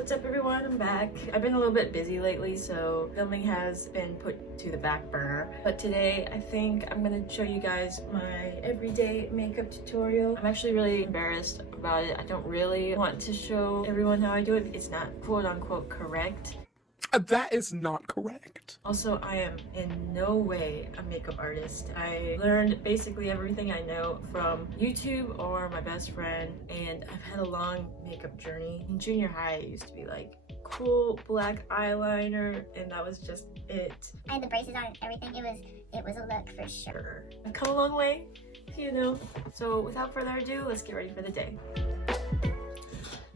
What's up everyone, I'm back. I've been a little bit busy lately, so filming has been put to the back burner. But today I think I'm gonna show you guys my everyday makeup tutorial. I'm actually really embarrassed about it. I don't really want to show everyone how I do it. It's not quote unquote correct. That is not correct. Also, I am in no way a makeup artist. I learned basically everything I know from YouTube or my best friend, and I've had a long makeup journey. In junior high, I used to be like cool black eyeliner, and that was just it. I had the braces on and everything. It was a look for sure. I've come a long way, you know. So without further ado, let's get ready for the day.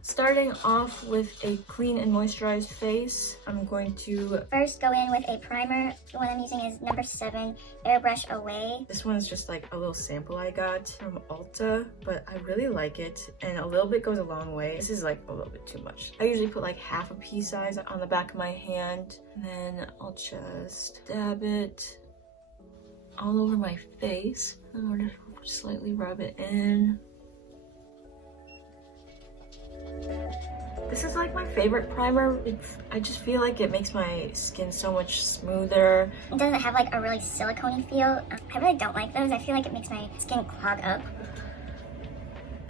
Starting off with a clean and moisturized face, I'm going to first go in with a primer. The one I'm using is number 7, Airbrush Away. This one's just like a little sample I got from Ulta, but I really like it, and a little bit goes a long way. This is like a little bit too much. I usually put like half a pea size on the back of my hand, and then I'll just dab it all over my face. I'll just slightly rub it in. This is like my favorite primer. I just feel like it makes my skin so much smoother. It doesn't have like a really silicone-y feel. I really don't like those. I feel like it makes my skin clog up.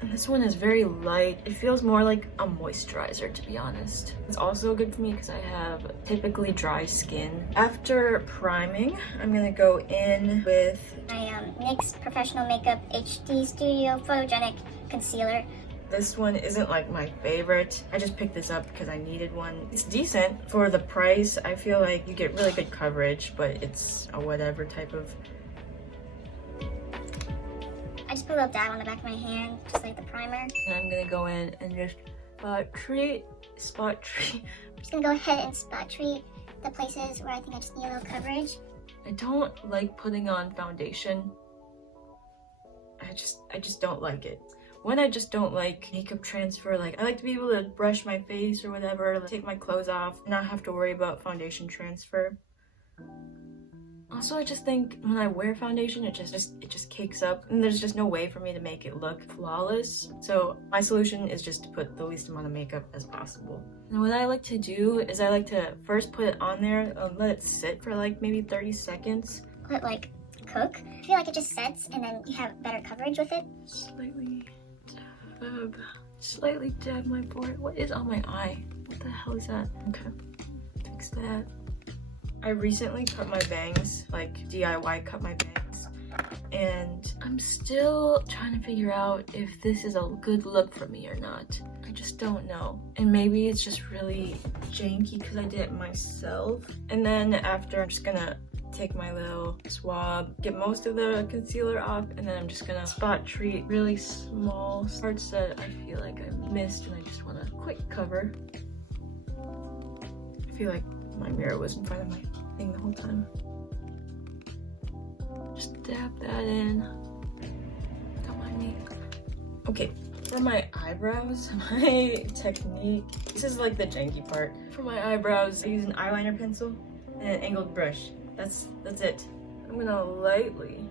And this one is very light. It feels more like a moisturizer, to be honest. It's also good for me because I have typically dry skin. After priming, I'm gonna go in with my NYX Professional Makeup HD Studio Photogenic Concealer. This one isn't like my favorite. I just picked this up because I needed one. It's decent for the price. I feel like you get really good coverage, but it's a whatever type of... I just put a little dab on the back of my hand, just like the primer. And I'm gonna go in and just spot treat. I'm just gonna go ahead and spot treat the places where I think I just need a little coverage. I don't like putting on foundation. I just don't like it. When I just don't like makeup transfer, like I like to be able to brush my face or whatever, like, take my clothes off, not have to worry about foundation transfer. Also, I just think when I wear foundation, it just cakes up, and there's just no way for me to make it look flawless. So my solution is just to put the least amount of makeup as possible. And what I like to do is I like to first put it on there and let it sit for like maybe 30 seconds. Let it like cook. I feel like it just sets and then you have better coverage with it. Slightly dab my forehead. What is on my eye? What the hell is that? Okay, fix that. I recently cut my bangs, like DIY cut my bangs, and I'm still trying to figure out if this is a good look for me or not. I just don't know. And maybe it's just really janky because I did it myself. And then after, I'm just gonna take my little swab, get most of the concealer off, and then I'm just gonna spot treat really small parts that I feel like I missed and I just want a quick cover. I feel like my mirror was in front of my thing the whole time. Just dab that in. Don't mind me. Okay, for my eyebrows, my technique, this is like the janky part. For my eyebrows, I use an eyeliner pencil and an angled brush. That's it. I'm gonna lightly,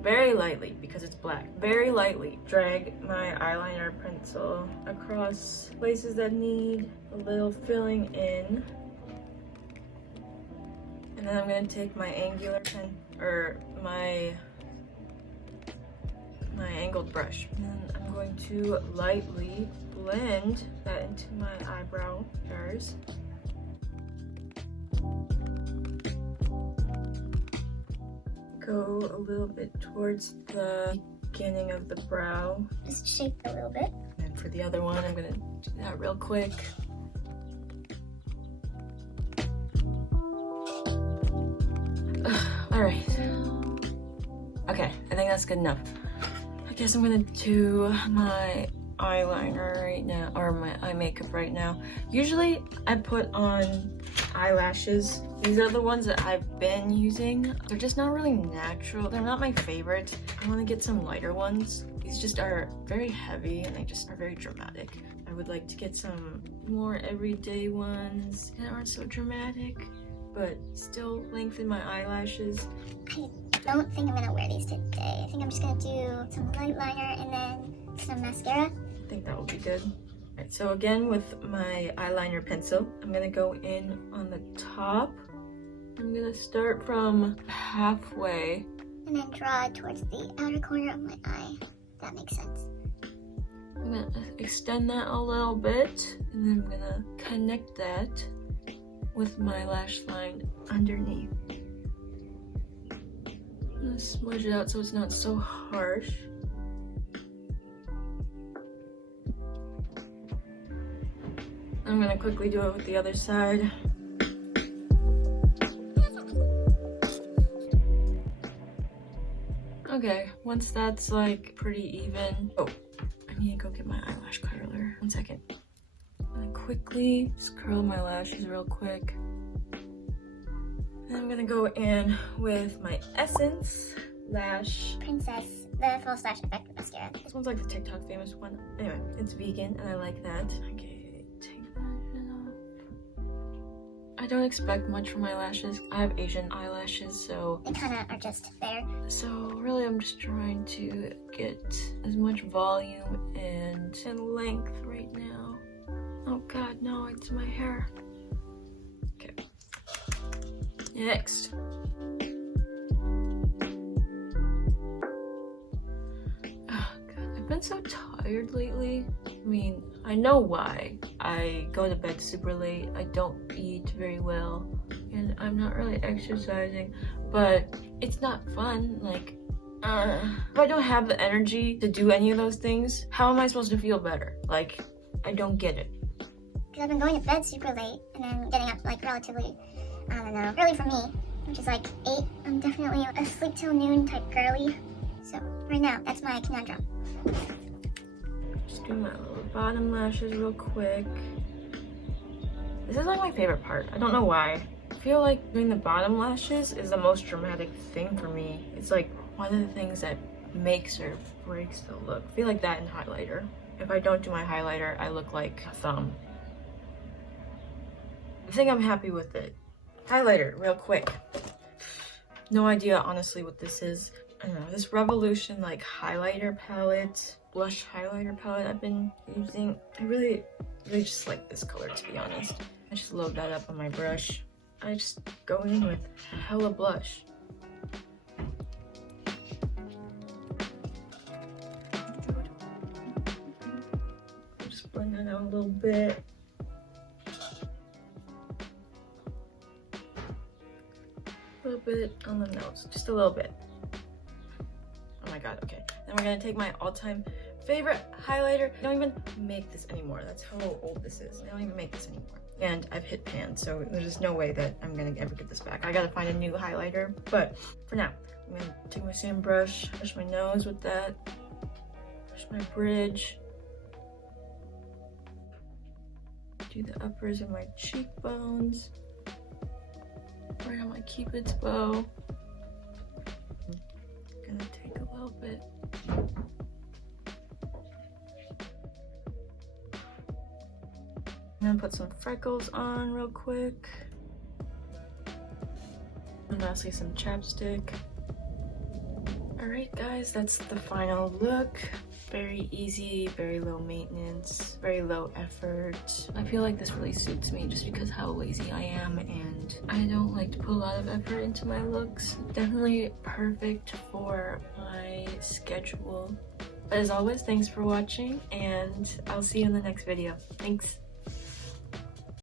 very lightly, because it's black, very lightly drag my eyeliner pencil across places that need a little filling in. And then I'm gonna take my angular pen, or my angled brush. And then I'm going to lightly blend that into my eyebrow hairs. Go a little bit towards the beginning of the brow. Just shape a little bit. And for the other one, I'm gonna do that real quick. All right. Okay, I think that's good enough. I guess I'm gonna do my eyeliner right now, or my eye makeup right now. Usually I put on eyelashes. These are the ones that I've been using. They're just not really natural. They're not my favorite. I want to get some lighter ones. These just are very heavy and they just are very dramatic. I would like to get some more everyday ones that aren't so dramatic, but still lengthen my eyelashes. I don't think I'm gonna wear these today. I think I'm just gonna do some light liner and then some mascara. I think that would be good. Alright, so again with my eyeliner pencil, I'm gonna go in on the top. I'm gonna start from halfway. And then draw towards the outer corner of my eye. That makes sense. I'm gonna extend that a little bit, and then I'm gonna connect that with my lash line underneath. I'm gonna smudge it out so it's not so harsh. I'm gonna quickly do it with the other side. Okay, once that's like pretty even. Oh, I need to go get my eyelash curler. 1 second. I'm gonna quickly just curl my lashes real quick. And I'm gonna go in with my Essence Lash Princess, the False Lash Effect Mascara. This one's like the TikTok famous one. Anyway, it's vegan and I like that. Okay, take that shit off. I don't expect much from my lashes. I have Asian eyelashes, so They kind of are just there. So really I'm just trying to get as much volume and length right now. Oh god, no, it's my hair. Okay. Next. Oh god, I've been so tired lately. I mean, I know why. I go to bed super late, I don't eat very well, and I'm not really exercising, but it's not fun. Like, if I don't have the energy to do any of those things, how am I supposed to feel better? Like, I don't get it. Because I've been going to bed super late and then getting up like relatively, I don't know, early for me, which is like 8. I'm definitely a sleep till noon type girly. So right now, that's my conundrum. Just do my little bottom lashes real quick. This is like my favorite part. I don't know why. I feel like doing the bottom lashes is the most dramatic thing for me. It's like one of the things that makes or breaks the look. I feel like that and highlighter. If I don't do my highlighter, I look like a thumb. I think I'm happy with it. Highlighter, real quick. No idea, honestly, what this is. I don't know, this Revolution like highlighter palette, blush highlighter palette I've been using. I really just like this color, to be honest. I just load that up on my brush. I just go in with hella blush. Just blend that out a little bit. A little bit on the nose, just a little bit. Oh my god, okay. Then we're gonna take my all-time favorite highlighter. I don't even make this anymore. That's how old this is. I don't even make this anymore. And I've hit pan, so there's just no way that I'm gonna ever get this back. I gotta find a new highlighter. But for now, I'm gonna take my same brush, brush my nose with that, brush my bridge, do the uppers of my cheekbones, right on my Cupid's bow. I'm gonna take a little bit. I'm gonna put some freckles on real quick. And lastly, some chapstick. Alright guys, that's the final look. Very easy, very low maintenance, very low effort. I feel like this really suits me just because how lazy I am and I don't like to put a lot of effort into my looks. Definitely perfect for my schedule. But as always, thanks for watching and I'll see you in the next video. Thanks.